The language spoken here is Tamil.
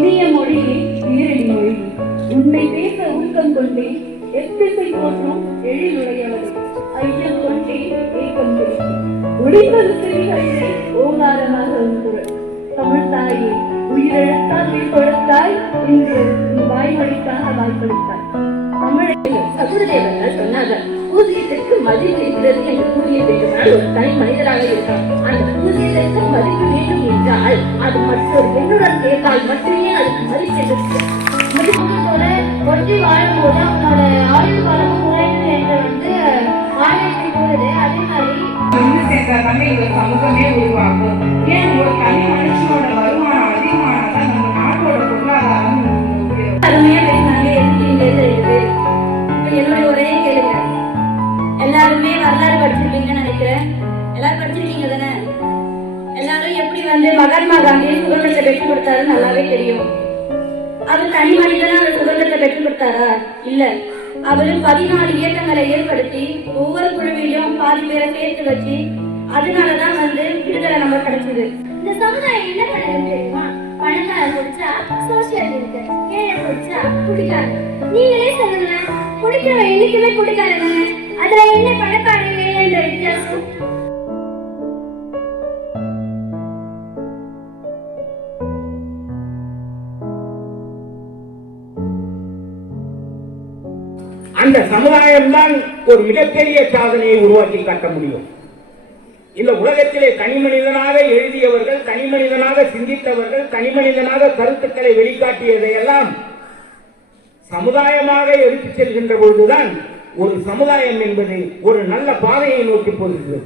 இனிய மொழியே ஈரடி மொழி, உன்னை பேச ஊக்கம் கொண்டேன், எத்திசை போற்றும் எழிலுடையவளே, ஐயம் கொண்டேன் ஏக்கம் தெரியும் ஒளிப்பது செவிகளிலே ஓங்காரமாக உங்குரல். தமிழ் தாயே, உயிரிழத்தால் உயிர் கொடுத்தாய், இன்று நீ வாய்மொழிக்காக வாய்ப்பளித்தாய். சகுரதேவர்கள் சொன்னார்கள், பூஜ்யத்திற்கு மதிப்பு இருக்கிறது என்று கூறிய வேண்டுமானால் ஒரு தனி மனிதராக இருக்கலாம். அந்த பூஜ்யத்திற்கு மதிப்பு வேண்டும் என்றால் அது மற்றொரு பெண்ணுடன் சேர்த்தால் மட்டுமே அதுக்கு மதிப்பு. ஒன்றி வாழும்போது அவனோட ஆயுள் காலமும் குறைந்து என்று ஆராய்ச்சி கூறுது. அதே மாதிரி சமூகமே உருவாகும். ஏன் ஒரு தனி மனுஷனோட வருமானம் அதிகமானதான் நம்ம நாட்டோட பொருளாதாரம் அருமையா பேசினாங்க. என்னுடைய ஒரே கேளுங்க, எல்லாருமே வரலாறு படிச்சிருக்கீங்கன்னு நினைக்கிறேன். எல்லாரும் படிச்சிருக்கீங்க தானே? எல்லாரும் எப்படி மகாத்மா காந்தி சுதந்திரத்தை பெற்று கொடுத்தாரு நல்லாவே தெரியும். அவர் தனி மனிதனா அந்த சுதந்திரத்தை பெற்று கொடுத்தாரா? இல்ல. அவரு 14 இயக்கங்களை ஏற்படுத்தி ஒவ்வொரு குழுவிலும் பாதி பேரை சேர்த்து வச்சு அதனாலதான் விடுதலை நம்ம கிடைச்சது. இந்த சமுதாயம் என்ன பண்ணுது தெரியுமா? பணக்காரர் குடிச்சா சோசியல் இருக்கு, ஏழை குடிச்சா குடிக்காது. நீங்களே சொல்லுங்க, குடிக்கிறவன் என்னைக்குமே குடிக்காதுங்க. அதுல என்ன பணக்காரங்க என்ற வித்தியாசம்? அந்த சமுதாயம்தான் ஒரு மிகப்பெரிய சாதனையை உருவாக்கி காட்ட முடியும். இந்த உலகத்திலே தனிமனிதனாக எழுதியவர்கள், தனிமனிதனாக சிந்தித்தவர்கள், தனிமனிதனாக கருத்துக்களை வெளிக்காட்டியதையெல்லாம் சமுதாயமாக எடுத்துச் செல்கின்ற பொழுதுதான் ஒரு சமுதாயம் என்பது ஒரு நல்ல பாதையை நோக்கி போகிறது.